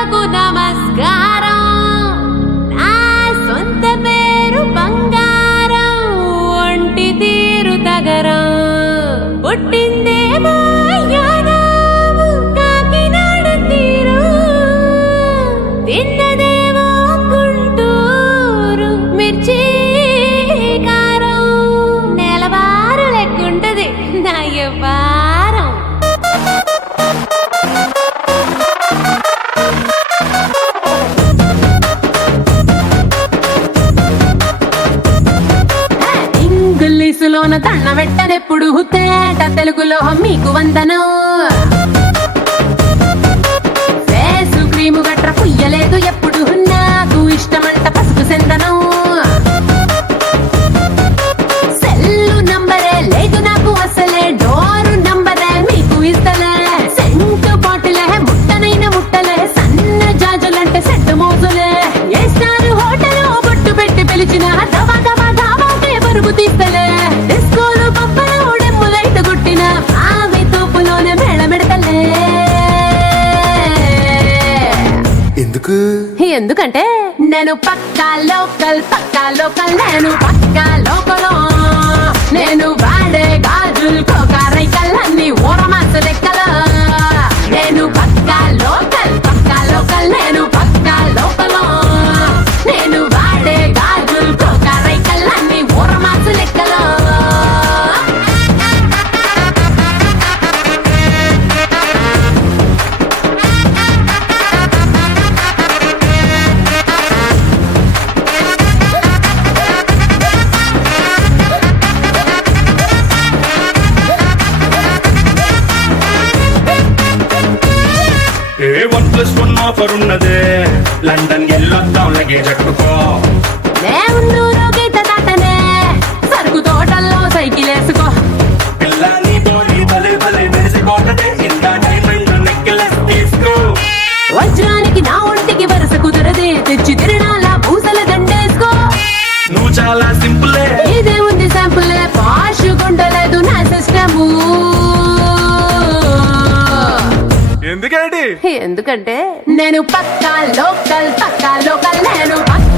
పెద్దలకు నమస్కారం. నా సొంత పేరు బంగారం, ఒంటి తీరు తగరం. పుట్టిందేమో యానాము, కాకినాడ తీరు. తిన్నదేమో గుంటూరు మిర్చి కారం. నెలవారు లెక్కుంటది నా వ్యవహారం. ఇంగ్లీషులోన దండ పెట్టనెప్పుడు, తేట తెలుగులో మీకు వందనం. ఫేసు క్రీము గట్ర పుయ్యలేదు ఎప్పుడు, నాకు ఇష్టమంట పసుపు సెందనం. సెల్లు నంబరే లేదు నాకు అసలే, డోరు నంబరే మీకు ఇస్తలే. సెంటు బాటిలే ముట్టనైన ముట్టలే, సన్న జాజులంటే సెట్టు మోజులే. ఏ స్టార్ హోటల్ బొట్టు పెట్టి పిలిచిన దవా దవా ధావాకే పరుగు తీస్తలే. డిస్కోలు పప్పలు డెమ్ములైట్ గుట్టిన ఆమె తోపులోనే మేళమెడతలే. ఎందుకంటే నేను పక్కా లోకల్, నేను పక్కా లోకలో. నేను వాడే గాజులు కోకారైకల్ అన్ని ఊరమాస లెక్కల. నేను పక్కా లోకల్, నేను పక్కా లోకలో. నేను వాడే గాజులు కోకారైకల్ అన్ని ఊరమాస లెక్కల. A1+1 ఆఫర్ ఉన్నదే, లండన్ ఎల్లొద్దాం లగేజ్ అట్టుకో. నేనున్నూరు గీత దాటనే, సరుకు తోటల్లో సైకిల్ వేసుకో. పిల్ల నీతో నీ భలే భలే మెరిసిపోతదే, ఇంత డైమండ్ నెక్లెస్ తీసుకో. వజ్రానికి నా ఒంటికి వరుస కుదరదే, తెచ్చి తిరణాల పూసల దండేసుకో. నువ్వు చాలా సింపులే, ఇదే ఉంది శాంపులే, పాష్ గుండలేదు నా సిస్టము. ఎందుకంటే ఎందుకంటే నేను పక్కా లోకల్, నేను పక్కా